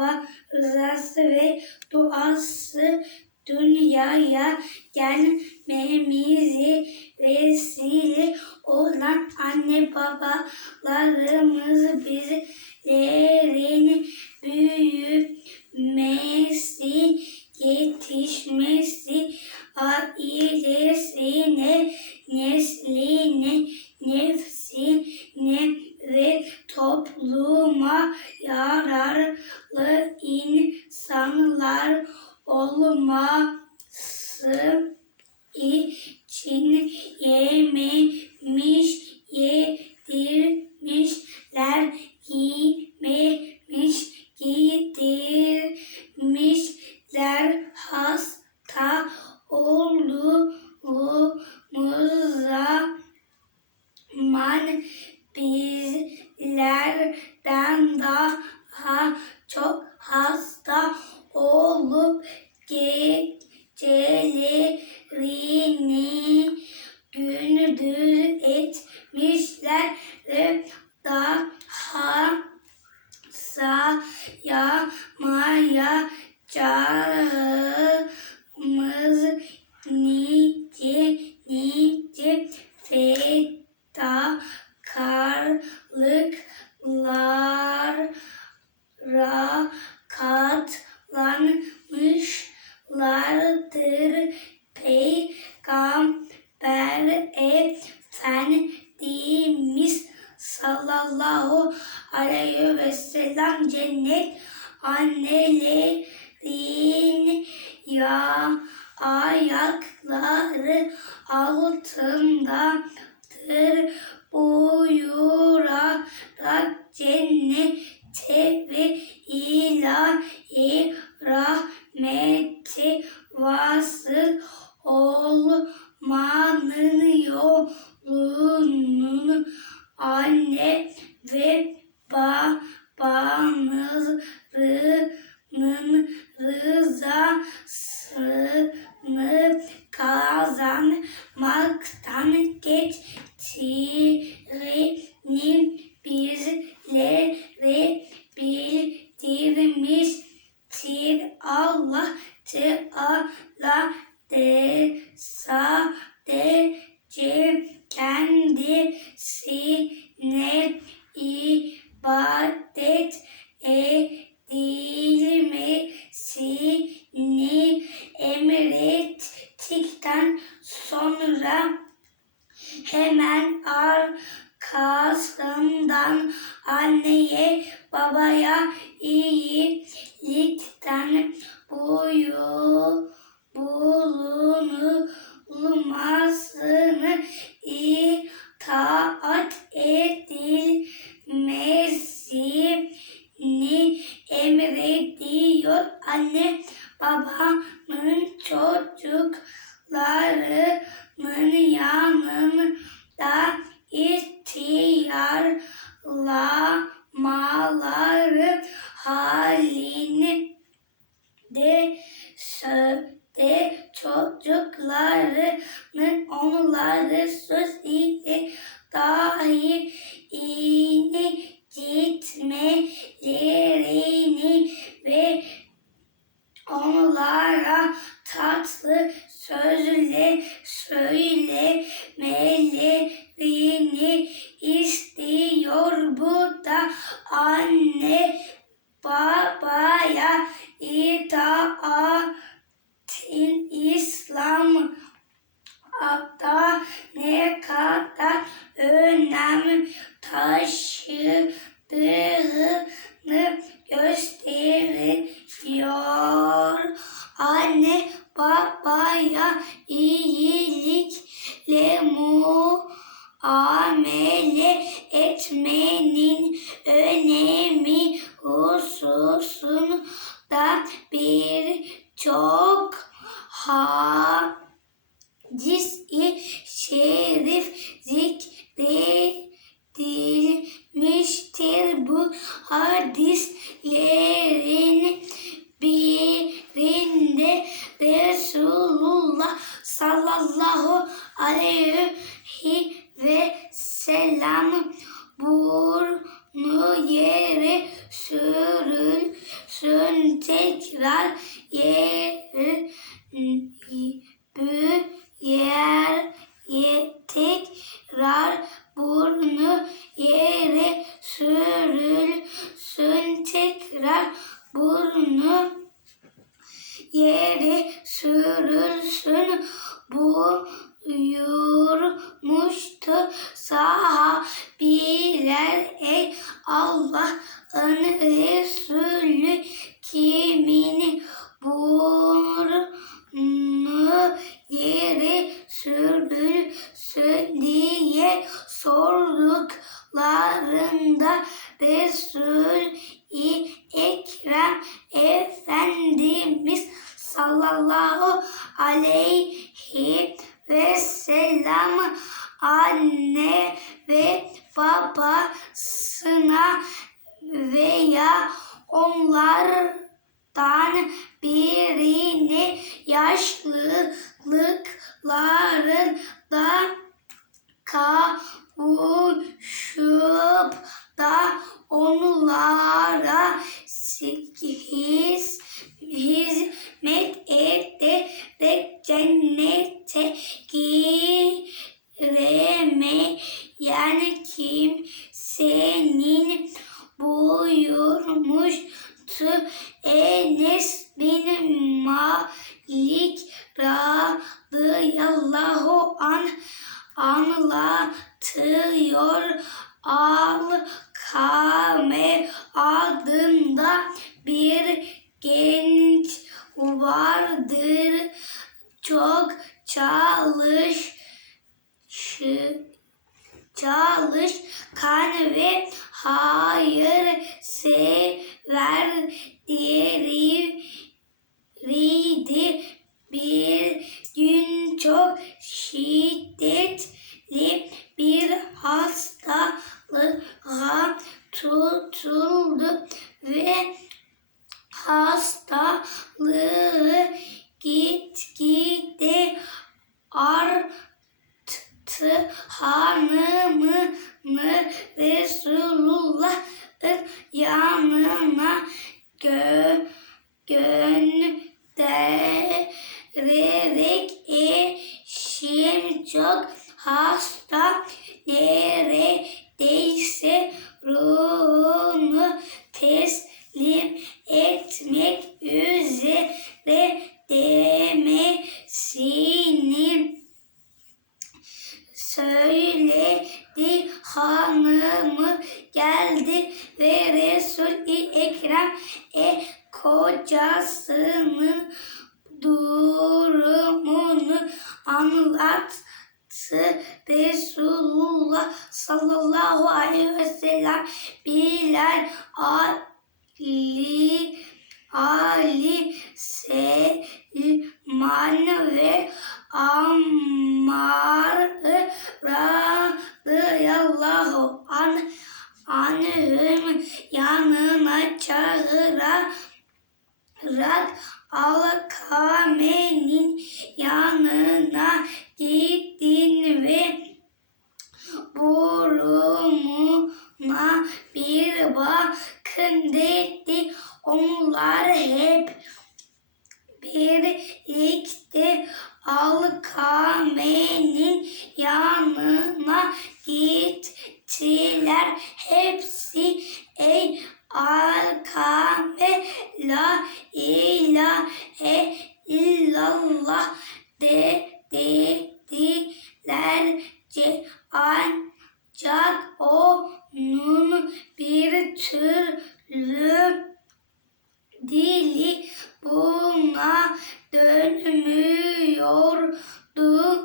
baba rızası ve duası dünyaya gelmemizi vesile olan anne babalarımız bizlerin büyümesi, yetişmesi, ailesine, nesline, nefsine ve topluma yararlı insanlar olması için yememiş, yedirmişler, giymemiş, giydirmişler, kendisine ibadet edilmesini emrettikten sonra hemen arkasından anneye babaya iyilikten buyu ihtiyarlamaları halini de de çocuklarının onları söz ile dahi incitmelerini ve onlara tatlı sözle söylemelerini anne babaya itaatin İslam hatta ne kadar önem taşıdığını Kur'an. Ciz-i şerif zikredilmiştir bu hadislerin birinde Resulullah sallallahu aleyhi ve selam burnu yere sürülsün tekrar buyurmuştu. Sahabiler ey Allah'ın Resulü kimin burnu yere sürülsün diye sorduklarında Resul-i Ekrem Efendimiz sallallahu aleyhi ve sellem anne ve babasına veya onlardan birini yaşlılıklarında kavuşup da onlara his, hizmet ederek cennete giremeyen kimsenin buyurmuştu. Enes bin Malik radıyallahu anh anlatıyor. Alkame adında bir genç vardır. Çok çalış çalışkan ve hayır sever diriydi. Bir gün çok şiddetli bir hastalığa tutuldu ve hastalığı hasta neredeyse ruhunu teslim etmek üzere demesini söyledi hanımı geldi ve Resul-i Ekrem e kocasının durumunu anlattı. Resulullah sallallahu aleyhi ve sellem Bilal Ali Ali Selman ve Ammar radıyallahu hep birlikte Alkame'nin yanına gittiler. Hepsi ey Alkame la ilahe illallah de dedilerce ancak onun bir türlü dili buna dönmüyordu.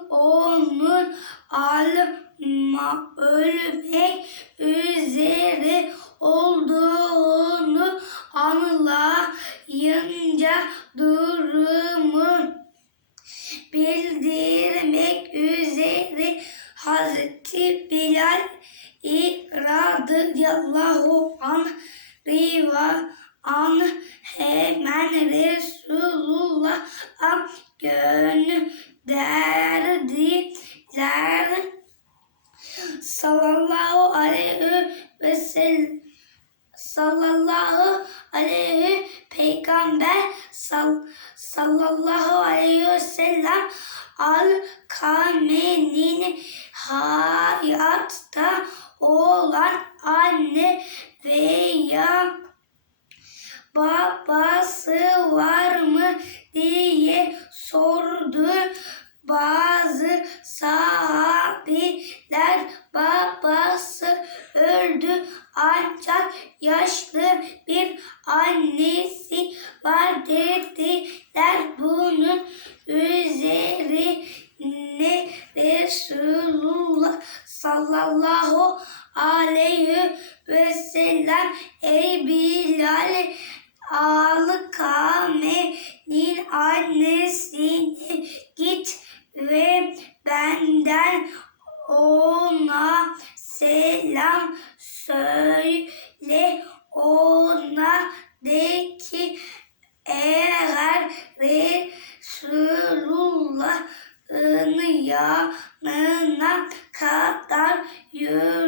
Onun alma ölmek üzere olduğunu anlayınca durumu bildirmek üzere Hazreti Bilal radıyallahu anh riva an hemen Resulullah an gönderdiler. Sallallahu aleyhi ve sellem sallallahu aleyhi peygamber sal, sallallahu aleyhi ve sellem al kamenin hayatta olan anne veya babası var mı diye sordu. Bazı sahabiler babası öldü ancak yaşlı bir annesi var dediler bunun üzerine Resulullah sallallahu aleyhi ve sellem yanına kadar yürü.